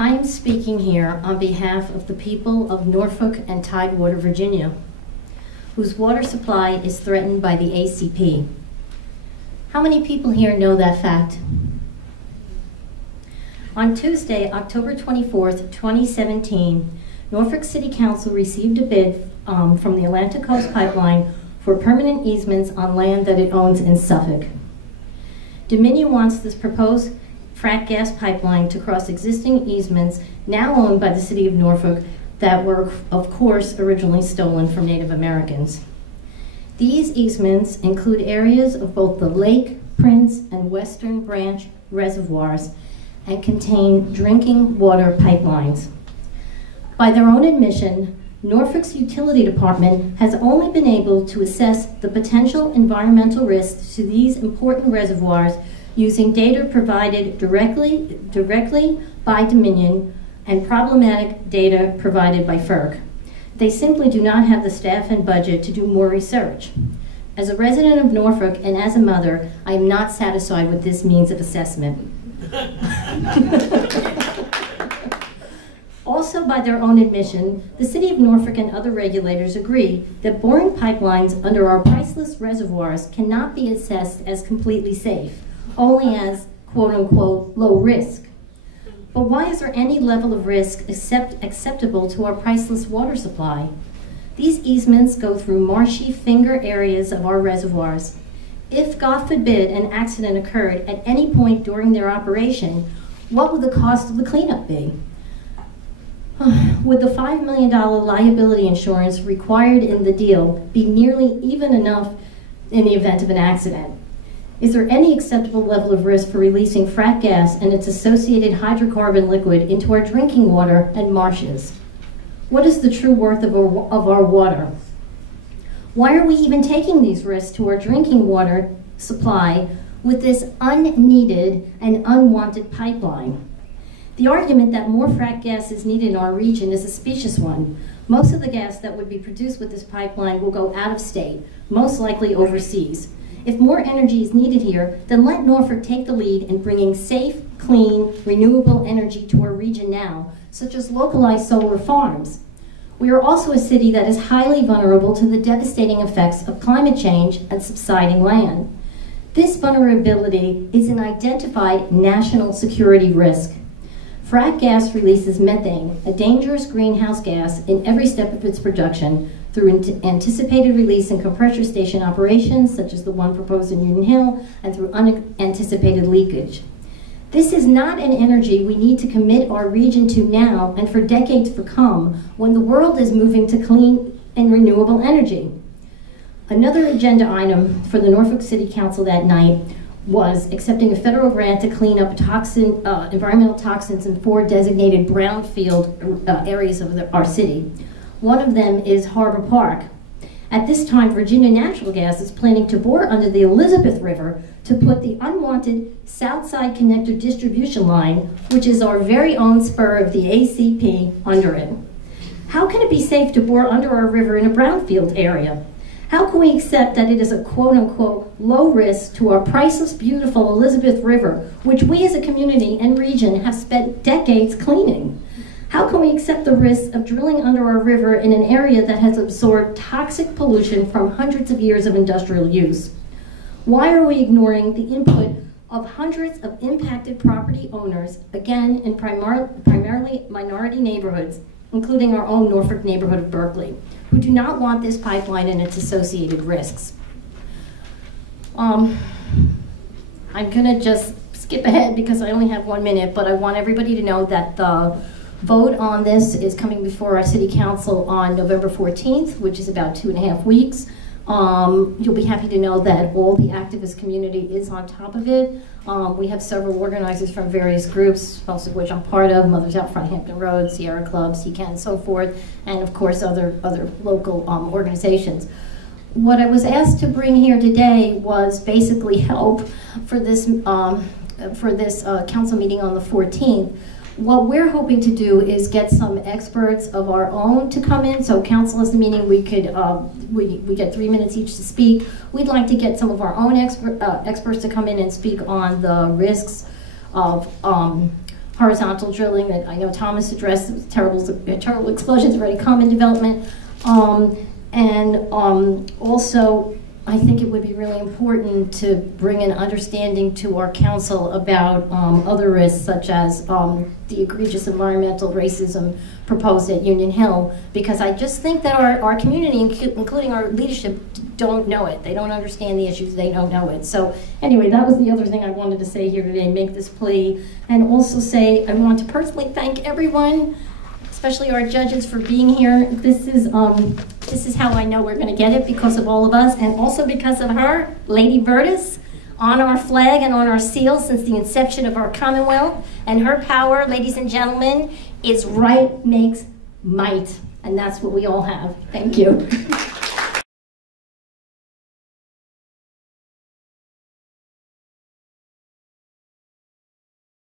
I am speaking here on behalf of the people of Norfolk and Tidewater, Virginia, whose water supply is threatened by the ACP. How many people here know that fact? On Tuesday, October 24th, 2017, Norfolk City Council received a bid from the Atlantic Coast Pipeline for permanent easements on land that it owns in Suffolk. Dominion wants this proposed frack gas pipeline to cross existing easements now owned by the city of Norfolk that were, of course, originally stolen from Native Americans. These easements include areas of both the Lake, Prince, and Western Branch reservoirs and contain drinking water pipelines. By their own admission, Norfolk's utility department has only been able to assess the potential environmental risks to these important reservoirs using data provided directly by Dominion and problematic data provided by FERC. They simply do not have the staff and budget to do more research. As a resident of Norfolk and as a mother, I am not satisfied with this means of assessment. Also, by their own admission, the City of Norfolk and other regulators agree that boring pipelines under our priceless reservoirs cannot be assessed as completely safe, only as quote-unquote low risk. But why is there any level of risk acceptable to our priceless water supply? These easements go through marshy finger areas of our reservoirs. If, God forbid, an accident occurred at any point during their operation, what would the cost of the cleanup be? Would the $5 million liability insurance required in the deal be nearly even enough in the event of an accident? Is there any acceptable level of risk for releasing frack gas and its associated hydrocarbon liquid into our drinking water and marshes? What is the true worth of our water? Why are we even taking these risks to our drinking water supply with this unneeded and unwanted pipeline? The argument that more frack gas is needed in our region is a specious one. Most of the gas that would be produced with this pipeline will go out of state, most likely overseas. If more energy is needed here, then let Norfolk take the lead in bringing safe, clean, renewable energy to our region now, such as localized solar farms. We are also a city that is highly vulnerable to the devastating effects of climate change and subsiding land. This vulnerability is an identified national security risk. Frack gas releases methane, a dangerous greenhouse gas, in every step of its production through anticipated release in compressor station operations, such as the one proposed in Union Hill, and through unanticipated leakage. This is not an energy we need to commit our region to now and for decades to come, when the world is moving to clean and renewable energy. Another agenda item for the Norfolk City Council that night was accepting a federal grant to clean up environmental toxins in 4 designated brownfield areas of our city. One of them is Harbor Park. At this time, Virginia Natural Gas is planning to bore under the Elizabeth River to put the unwanted Southside Connector distribution line, which is our very own spur of the ACP, under it. How can it be safe to bore under our river in a brownfield area? How can we accept that it is a quote-unquote low risk to our priceless, beautiful Elizabeth River, which we as a community and region have spent decades cleaning? How can we accept the risk of drilling under our river in an area that has absorbed toxic pollution from hundreds of years of industrial use? Why are we ignoring the input of hundreds of impacted property owners, again in primarily minority neighborhoods, including our own Norfolk neighborhood of Berkeley, who do not want this pipeline and its associated risks? I'm gonna just skip ahead because I only have 1 minute, but I want everybody to know that the vote on this is coming before our City Council on November 14th, which is about 2.5 weeks. You'll be happy to know that all the activist community is on top of it. We have several organizers from various groups, most of which I'm part of, Mothers Out Front Hampton Road, Sierra Club, CCAN, and so forth, and of course other local organizations. What I was asked to bring here today was basically help for this council meeting on the 14th. What we're hoping to do is get some experts of our own to come in. So council is the meeting, we could we get 3 minutes each to speak. We'd like to get some of our own experts to come in and speak on the risks of horizontal drilling that I know Thomas addressed, terrible explosions already come in development. Also, I think it would be really important to bring an understanding to our council about other risks, such as the egregious environmental racism proposed at Union Hill, because I just think that our community, including our leadership, don't know it. They don't understand the issues. They don't know it. So anyway, that was the other thing I wanted to say here today, make this plea, and also say I want to personally thank everyone, especially our judges, for being here. This is how I know we're going to get it, because of all of us, and also because of her, Lady Virtus, on our flag and on our seal since the inception of our Commonwealth. And her power, ladies and gentlemen, is right makes might. And that's what we all have. Thank you.